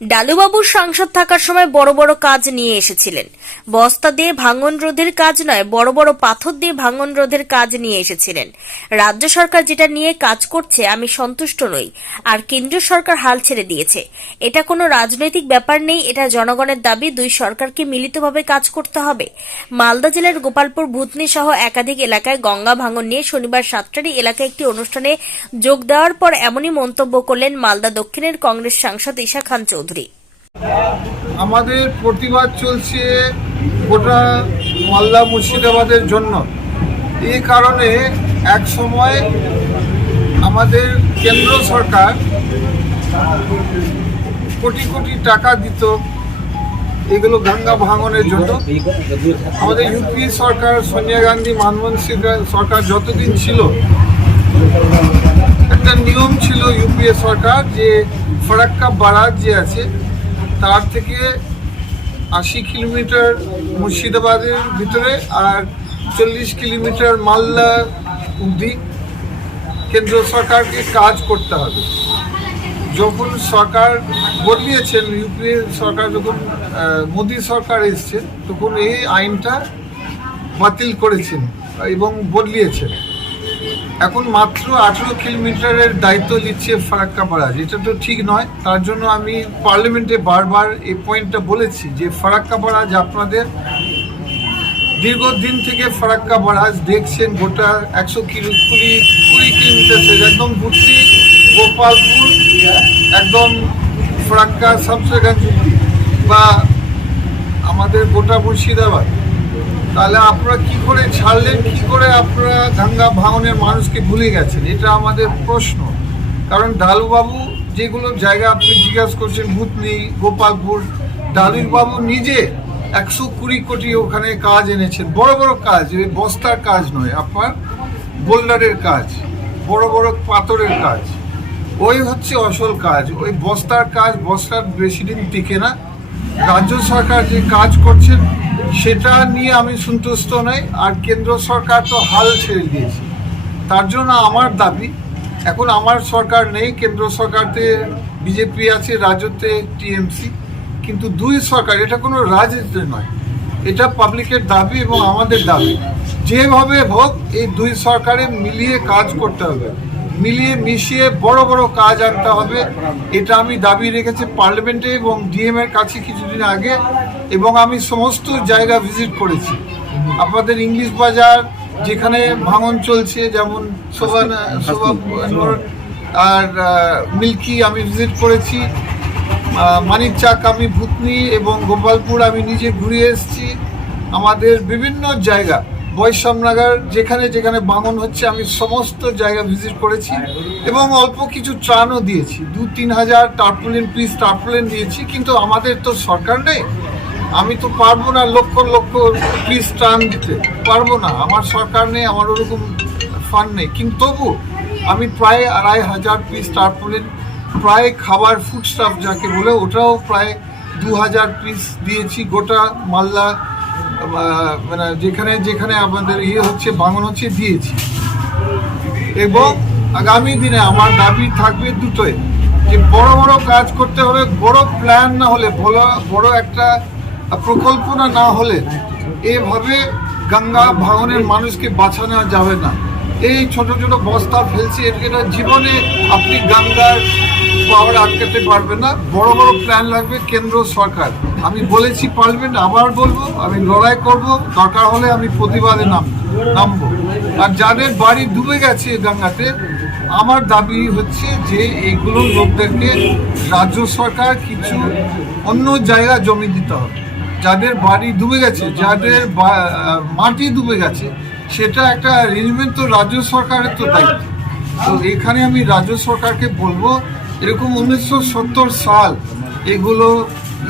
ডালুবাবুর সাংসদ থাকার সময় বড় বড় কাজ নিয়ে এসেছিলেন। বস্তা দিয়ে ভাঙন রোধের কাজ নয়, বড় বড় পাথর দিয়ে ভাঙন রোধের কাজ নিয়ে এসেছিলেন। রাজ্য সরকার যেটা নিয়ে কাজ করছে, আমি সন্তুষ্ট নই। আর কেন্দ্রীয় সরকার হাল ছেড়ে দিয়েছে। এটা কোনো রাজনৈতিক ব্যাপার নেই, এটা জনগণের দাবি, দুই সরকারকে মিলিতভাবে কাজ করতে হবে। মালদা জেলার গোপালপুর ভূতনি সহ একাধিক এলাকায় গঙ্গা ভাঙন নিয়ে শনিবার সাতটারি এলাকায় একটি অনুষ্ঠানে যোগ দেওয়ার পর এমনই মন্তব্য করলেন মালদা দক্ষিণের কংগ্রেস সাংসদ ঈশা খান চৌধুরী। আমাদের প্রতিবাদ চলছে গোটা মালদা মুর্শিদাবাদের জন্য। এই কারণে এক সময় আমাদের কেন্দ্র সরকার কোটি কোটি টাকা দিত এগুলো গঙ্গা ভাঙনের জন্য। আমাদের ইউপি সরকার, সোনিয়া গান্ধী, মনমোহন সিং সরকার যতদিন ছিল, একটা নিয়ম ছিল ইউপিএ সরকার যে ফরাক্কা বারাজ যে আছে, তার থেকে আশি কিলোমিটার মুর্শিদাবাদের ভিতরে আর চল্লিশ কিলোমিটার মালদা অবধি কেন্দ্র সরকারকে কাজ করতে হবে। যখন সরকার বদলিয়েছেন ইউপিএ সরকার যখন মোদী সরকার এসছে, তখন এই আইনটা বাতিল করেছেন এবং বদলিয়েছেন। এখন মাত্র আঠেরো কিলোমিটারের দায়িত্ব নিচ্ছে ফারাক্কা বারাজ এটা তো ঠিক নয়। তার জন্য আমি পার্লামেন্টে বারবার এই পয়েন্টটা বলেছি যে ফারাক্কা বারাজ আপনাদের দীর্ঘদিন থেকে ফারাক্কা বারাজ দেখছেন গোটা একশো কিলো, কুড়ি কুড়ি কিলোমিটার একদম ভর্তি গোপালপুর, একদম ফারাক্কা শামসেরগঞ্জ বা আমাদের গোটা মুর্শিদাবাদ। তাহলে আপনারা কি করে ছাড়লেন, কি করে আপনারা গঙ্গা ভাঙনের মানুষকে ভুলে গেছেন? এটা আমাদের প্রশ্ন। কারণ ডালুবাবু যেগুলো জায়গা আপনি জিজ্ঞাসা করছেন ভূতনি গোপালপুর, ডালুবাবু নিজে একশো কুড়ি কোটি ওখানে কাজ এনেছেন। বড় বড় কাজ বস্তার কাজ নয়, আপনার বোল্ডারের কাজ, বড় বড় পাথরের কাজ। ওই হচ্ছে আসল কাজ। ওই বস্তার কাজ, বস্তার বেশি দিন টিকে না। রাজ্য সরকার যে কাজ করছেন সেটা নিয়ে আমি সন্তুষ্ট নই, আর কেন্দ্র সরকার তো হাল ছেড়ে দিয়েছে। তার জন্য আমার দাবি, এখন আমার সরকার নেই, কেন্দ্র সরকারতে বিজেপি আছে, রাজ্যতে টিএমসি, কিন্তু দুই সরকার, এটা কোনো রাজনীতি নয়। এটা পাবলিকের দাবি এবং আমাদের দাবি। যেভাবে হোক, এই দুই সরকারে মিলিয়ে কাজ করতে হবে। মিলিয়ে মিশিয়ে বড় বড় কাজ আনতে হবে, এটা আমি দাবি রেখেছি পার্লামেন্টে এবং ডিএম এর কাছে কিছুদিন আগে এবং আমি সমস্ত জায়গা ভিজিট করেছি। আপনাদের ইংলিশ বাজার, যেখানে ভাঙন চলছে, যেমন আর মিল্কি আমি ভিজিট করেছি। মানিকচাক আমি ভূতনি এবং গোপালপুর আমি নিজে ঘুরে এসেছি। আমাদের বিভিন্ন জায়গা বৈষম্যনগর যেখানে যেখানে বাঙন হচ্ছে, আমি সমস্ত জায়গা ভিজিট করেছি এবং অল্প কিছু ত্রাণও দিয়েছি। দু তিন হাজার টার্পুলিন পিস টার্পুলিন দিয়েছি, কিন্তু আমাদের তো সরকার নেই। আমি তো পারব না লক্ষ লক্ষ পিস ত্রাণ দিতে। পারব না। আমার সরকার নেই, আমার ওরকম ফান্ড নেই। কিন্তু তবু আমি প্রায় আড়াই হাজার পিস টার্পুলিন প্রায় খাবার ফুড স্টাফ যাকে বলে, ওটাও প্রায় দু হাজার পিস দিয়েছি। গোটা মালদা মানে যেখানে যেখানে আমাদের ইয়ে হচ্ছে ভাঙন হচ্ছে, দিয়েছি। এবং আগামী দিনে আমার দাবি থাকবে দুটোই। যে বড় বড় কাজ করতে হবে, বড় প্ল্যান না হলে, বড় বড় একটা প্রকল্পনা না হলে এভাবে গঙ্গা ভাঙনের মানুষকে বাঁচানো যাবে না। এই ছোট ছোট বস্তা ফেলছে এটা জীবনে আপনি গঙ্গার পাওয়ার আটকাতে পারবেন না। বড় বড় প্ল্যান লাগবে কেন্দ্র সরকার। আমি বলেছি পার্লামেন্ট আবার বলব, আমি লড়াই করব, দরকার হলে আমি প্রতিবাদে নাম, নামবো। আর যাদের বাড়ি ডুবে গেছে গঙ্গাতে, আমার দাবি হচ্ছে যে এইগুলো লোকদেরকে রাজ্য সরকার কিছু অন্য জায়গা জমি দিতে হবে। যাদের বাড়ি ডুবে গেছে, যাদের মাটি ডুবে গেছে, সেটা একটা অ্যারেঞ্জমেন্ট তো রাজ্য সরকারের তো দায়িত্ব। তো এখানে আমি রাজ্য সরকারকে বলব, এরকম উনিশশো সত্তর সাল এগুলো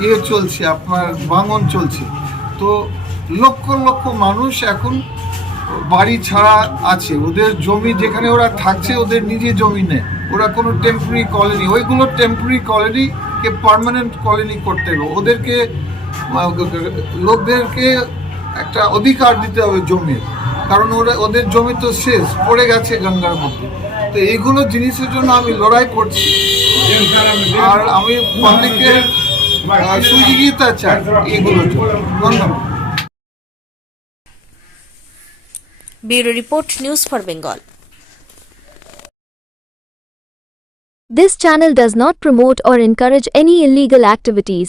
ইয়ে চলছে, আপনার ভাঙন চলছে। তো লক্ষ লক্ষ মানুষ এখন বাড়ি ছাড়া আছে। ওদের জমি যেখানে ওরা থাকছে, ওদের নিজে জমি নেই। ওরা কোনো টেম্পোরারি কলোনি ওইগুলো টেম্পোরারি কলোনিকে পার্মানেন্ট কলোনি করতে হবে। ওদেরকে লোকদেরকে একটা অধিকার দিতে হবে জমির। কারণ ওরা ওদের জমি তো শেষ পড়ে গেছে গঙ্গার মধ্যে। তো এইগুলো জিনিসের জন্য আমি লড়াই করছি। আর আমি পাবলিকের সুযোগিতা চাই এগুলো ধন্যবাদ। Bureau report news for Bengal. This channel does not promote or encourage any illegal activities.